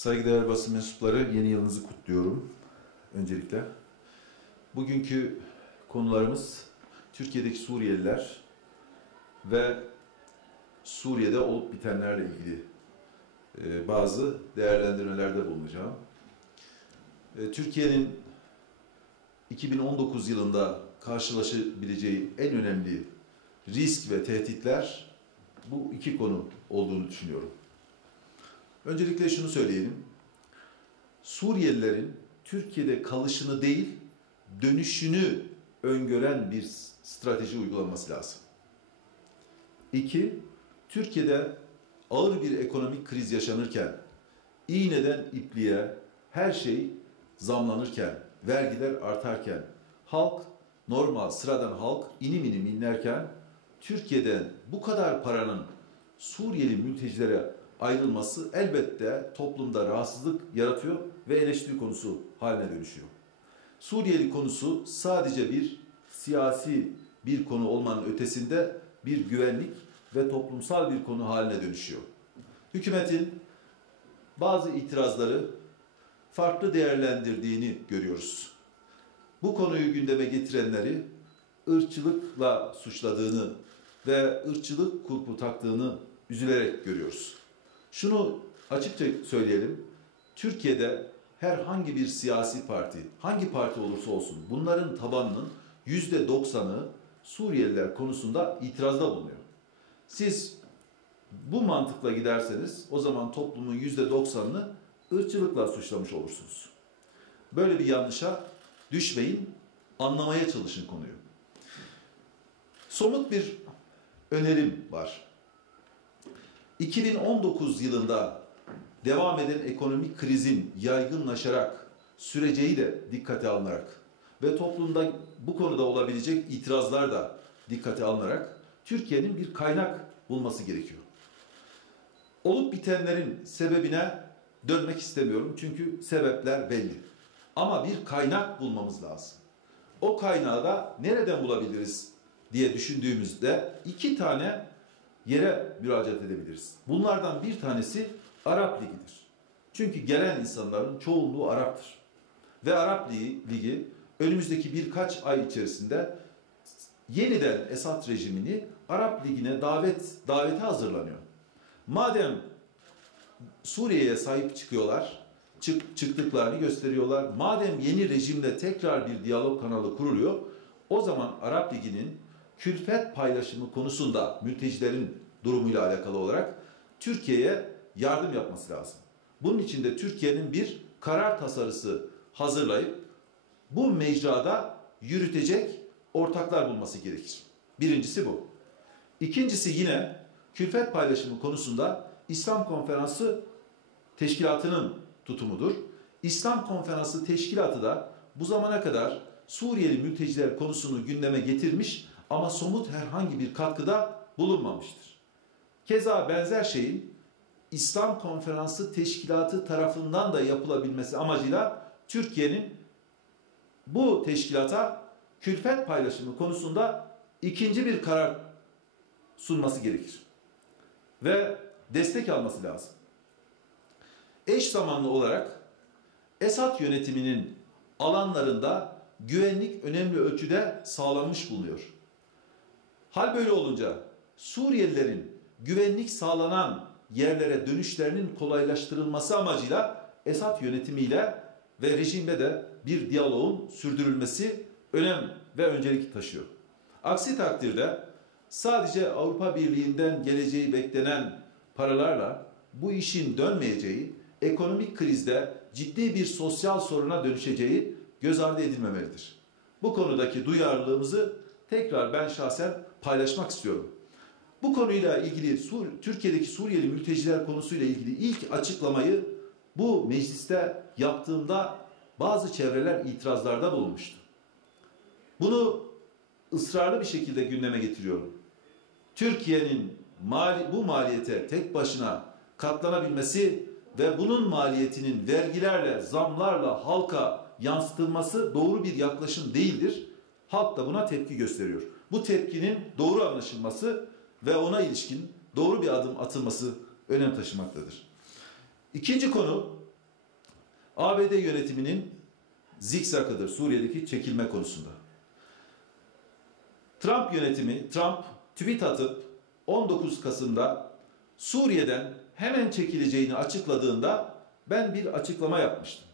Saygıdeğer basın mensupları yeni yılınızı kutluyorum öncelikle. Bugünkü konularımız Türkiye'deki Suriyeliler ve Suriye'de olup bitenlerle ilgili e, bazı değerlendirmelerde bulunacağım. E, Türkiye'nin 2019 yılında karşılaşabileceği en önemli risk ve tehditler bu iki konu olduğunu düşünüyorum. Öncelikle şunu söyleyelim. Suriyelilerin Türkiye'de kalışını değil, dönüşünü öngören bir strateji uygulanması lazım. İki, Türkiye'de ağır bir ekonomik kriz yaşanırken, iğneden ipliğe her şey zamlanırken, vergiler artarken, halk, normal sıradan halk inim inim inlerken, Türkiye'den bu kadar paranın Suriyeli mültecilere ayrılması elbette toplumda rahatsızlık yaratıyor ve eleştiri konusu haline dönüşüyor. Suriyeli konusu sadece bir siyasi bir konu olmanın ötesinde bir güvenlik ve toplumsal bir konu haline dönüşüyor. Hükümetin bazı itirazları farklı değerlendirdiğini görüyoruz. Bu konuyu gündeme getirenleri ırkçılıkla suçladığını ve ırkçılık kulpu taktığını üzülerek görüyoruz. Şunu açıkça söyleyelim. Türkiye'de herhangi bir siyasi parti, hangi parti olursa olsun bunların tabanının yüzde doksanı Suriyeliler konusunda itirazda bulunuyor. Siz bu mantıkla giderseniz o zaman toplumun yüzde doksanını ırkçılıkla suçlamış olursunuz. Böyle bir yanlışa düşmeyin, anlamaya çalışın konuyu. Somut bir önerim var. 2019 yılında devam eden ekonomik krizin yaygınlaşarak süreceği de dikkate alınarak ve toplumda bu konuda olabilecek itirazlar da dikkate alınarak Türkiye'nin bir kaynak bulması gerekiyor. Olup bitenlerin sebebine dönmek istemiyorum çünkü sebepler belli. Ama bir kaynak bulmamız lazım. O kaynağı da nereden bulabiliriz diye düşündüğümüzde iki tane yere müracaat edebiliriz. Bunlardan bir tanesi Arap Ligi'dir. Çünkü gelen insanların çoğunluğu Arap'tır. Ve Arap Ligi önümüzdeki birkaç ay içerisinde yeniden Esad rejimini Arap Ligi'ne davet davete hazırlanıyor. Madem Suriye'ye sahip çıkıyorlar, çık, çıktıklarını gösteriyorlar. Madem yeni rejimle tekrar bir diyalog kanalı kuruluyor, o zaman Arap Ligi'nin külfet paylaşımı konusunda mültecilerin durumuyla alakalı olarak Türkiye'ye yardım yapması lazım. Bunun için de Türkiye'nin bir karar tasarısı hazırlayıp bu mecrada yürütecek ortaklar bulması gerekir. Birincisi bu. İkincisi yine külfet paylaşımı konusunda İslam Konferansı Teşkilatı'nın tutumudur. İslam Konferansı Teşkilatı da bu zamana kadar Suriyeli mülteciler konusunu gündeme getirmiş ama somut herhangi bir katkıda bulunmamıştır. Keza benzer şeyin İslam Konferansı Teşkilatı tarafından da yapılabilmesi amacıyla Türkiye'nin bu teşkilata külfet paylaşımı konusunda ikinci bir karar sunması gerekir. Ve destek alması lazım. Eş zamanlı olarak Esad yönetiminin alanlarında güvenlik önemli ölçüde sağlanmış bulunuyor. Hal böyle olunca Suriyelilerin güvenlik sağlanan yerlere dönüşlerinin kolaylaştırılması amacıyla Esad yönetimiyle ve rejimle de bir diyaloğun sürdürülmesi önem ve öncelik taşıyor. Aksi takdirde sadece Avrupa Birliği'nden geleceği beklenen paralarla bu işin dönmeyeceği, ekonomik krizde ciddi bir sosyal soruna dönüşeceği göz ardı edilmemelidir. Bu konudaki duyarlılığımızı tekrar ben şahsen paylaşmak istiyorum. Bu konuyla ilgili Sur Türkiye'deki Suriyeli mülteciler konusuyla ilgili ilk açıklamayı bu mecliste yaptığımda bazı çevreler itirazlarda bulunmuştu. Bunu ısrarlı bir şekilde gündeme getiriyorum. Türkiye'nin mali, bu maliyete tek başına katlanabilmesi ve bunun maliyetinin vergilerle, zamlarla halka yansıtılması doğru bir yaklaşım değildir. Halk da buna tepki gösteriyor. Bu tepkinin doğru anlaşılması ve ona ilişkin doğru bir adım atılması önem taşımaktadır. İkinci konu ABD yönetiminin zikzakıdır Suriye'deki çekilme konusunda. Trump yönetimi, Trump tweet atıp 19 Kasım'da Suriye'den hemen çekileceğini açıkladığında ben bir açıklama yapmıştım.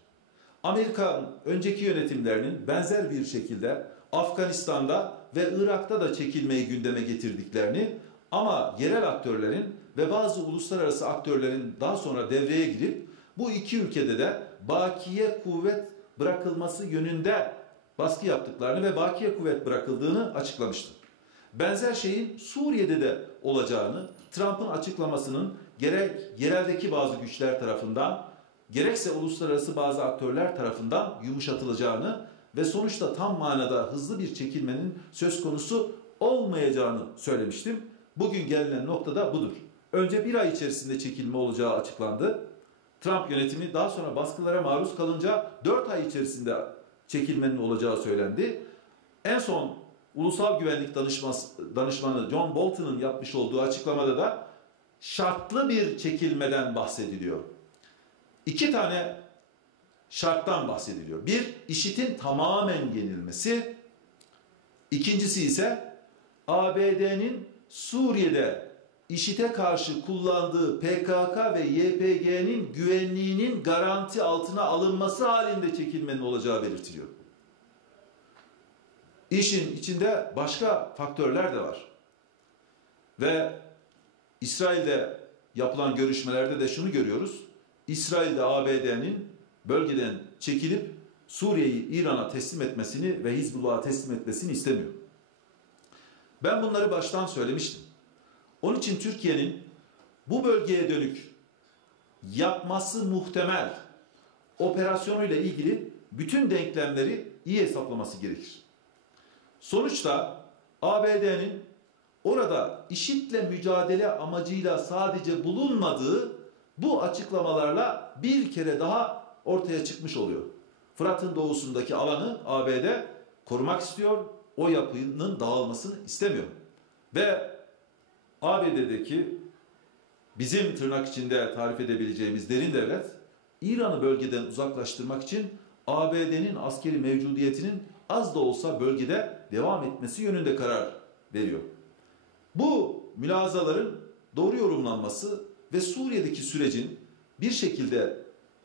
Amerika önceki yönetimlerinin benzer bir şekilde Afganistan'da ve Irak'ta da çekilmeyi gündeme getirdiklerini ama yerel aktörlerin ve bazı uluslararası aktörlerin daha sonra devreye girip bu iki ülkede de bakiye kuvvet bırakılması yönünde baskı yaptıklarını ve bakiye kuvvet bırakıldığını açıklamıştı. Benzer şeyin Suriye'de de olacağını, Trump'ın açıklamasının gerek yereldeki bazı güçler tarafından, gerekse uluslararası bazı aktörler tarafından yumuşatılacağını ve sonuçta tam manada hızlı bir çekilmenin söz konusu olmayacağını söylemiştim. Bugün gelinen noktada budur. Önce bir ay içerisinde çekilme olacağı açıklandı. Trump yönetimi daha sonra baskılara maruz kalınca 4 ay içerisinde çekilmenin olacağı söylendi. En son Ulusal Güvenlik Danışmanı John Bolton'un yapmış olduğu açıklamada da şartlı bir çekilmeden bahsediliyor. İki tane şarttan bahsediliyor. Bir, işitin tamamen yenilmesi. İkincisi ise ABD'nin Suriye'de IŞİD'e karşı kullandığı PKK ve YPG'nin güvenliğinin garanti altına alınması halinde çekilmenin olacağı belirtiliyor. İşin içinde başka faktörler de var. Ve İsrail'de yapılan görüşmelerde de şunu görüyoruz. İsrail'de ABD'nin bölgeden çekilip Suriye'yi İran'a teslim etmesini ve Hizbullah'a teslim etmesini istemiyor. Ben bunları baştan söylemiştim. Onun için Türkiye'nin bu bölgeye dönük yapması muhtemel operasyonuyla ilgili bütün denklemleri iyi hesaplaması gerekir. Sonuçta ABD'nin orada IŞİD'le mücadele amacıyla sadece bulunmadığı bu açıklamalarla bir kere daha ortaya çıkmış oluyor. Fırat'ın doğusundaki alanı ABD korumak istiyor, o yapının dağılmasını istemiyor. Ve ABD'deki bizim tırnak içinde tarif edebileceğimiz derin devlet İran'ı bölgeden uzaklaştırmak için ABD'nin askeri mevcudiyetinin az da olsa bölgede devam etmesi yönünde karar veriyor. Bu mülazaların doğru yorumlanması ve Suriye'deki sürecin bir şekilde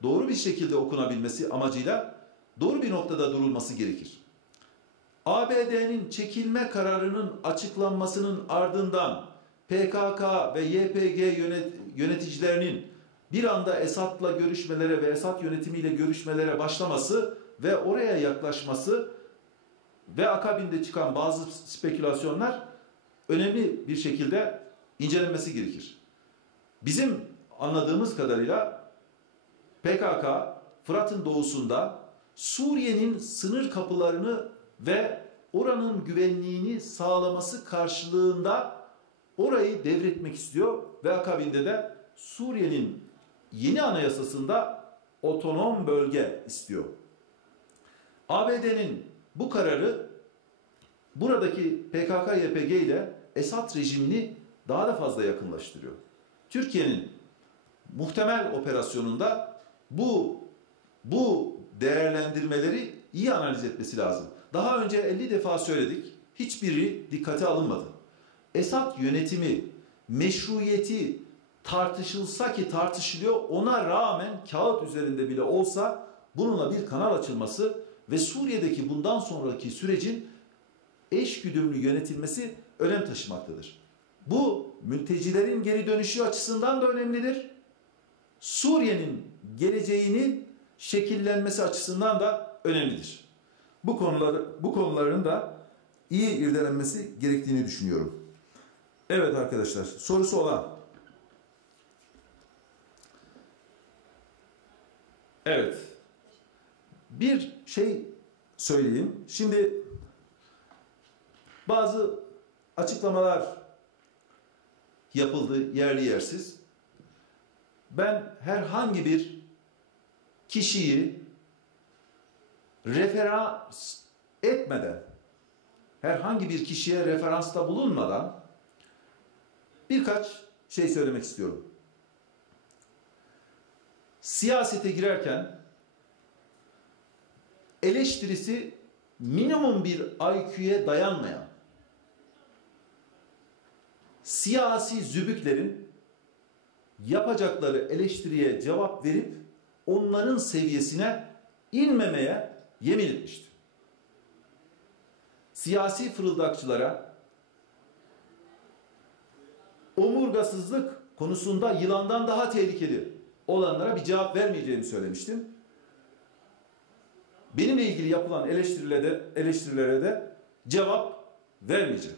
doğru bir şekilde okunabilmesi amacıyla doğru bir noktada durulması gerekir. ABD'nin çekilme kararının açıklanmasının ardından PKK ve YPG yönet yöneticilerinin bir anda Esad'la görüşmelere ve Esad yönetimiyle görüşmelere başlaması ve oraya yaklaşması ve akabinde çıkan bazı spekülasyonlar önemli bir şekilde incelenmesi gerekir. Bizim anladığımız kadarıyla PKK Fırat'ın doğusunda Suriye'nin sınır kapılarını ve oranın güvenliğini sağlaması karşılığında orayı devretmek istiyor ve akabinde de Suriye'nin yeni anayasasında otonom bölge istiyor. ABD'nin bu kararı buradaki PKK-YPG ile Esad rejimini daha da fazla yakınlaştırıyor. Türkiye'nin muhtemel operasyonunda bu bu değerlendirmeleri iyi analiz etmesi lazım. Daha önce 50 defa söyledik. Hiçbiri dikkate alınmadı. Esad yönetimi meşruiyeti tartışılsa ki tartışılıyor ona rağmen kağıt üzerinde bile olsa bununla bir kanal açılması ve Suriye'deki bundan sonraki sürecin eşgüdümlü yönetilmesi önem taşımaktadır. Bu mültecilerin geri dönüşü açısından da önemlidir. Suriye'nin geleceğinin şekillenmesi açısından da önemlidir. Bu konuları bu konuların da iyi irdelenmesi gerektiğini düşünüyorum. Evet arkadaşlar, sorusu olan. Evet. Bir şey söyleyeyim. Şimdi bazı açıklamalar yapıldı yerli yersiz. Ben herhangi bir kişiyi referans etmeden, herhangi bir kişiye referansta bulunmadan birkaç şey söylemek istiyorum. Siyasete girerken eleştirisi minimum bir IQ'ye dayanmayan siyasi zübüklerin yapacakları eleştiriye cevap verip onların seviyesine inmemeye yemin etmişti. Siyasi fırıldakçılara omurgasızlık konusunda yılandan daha tehlikeli olanlara bir cevap vermeyeceğimi söylemiştim. Benimle ilgili yapılan eleştirilere de, eleştirilere de cevap vermeyeceğim.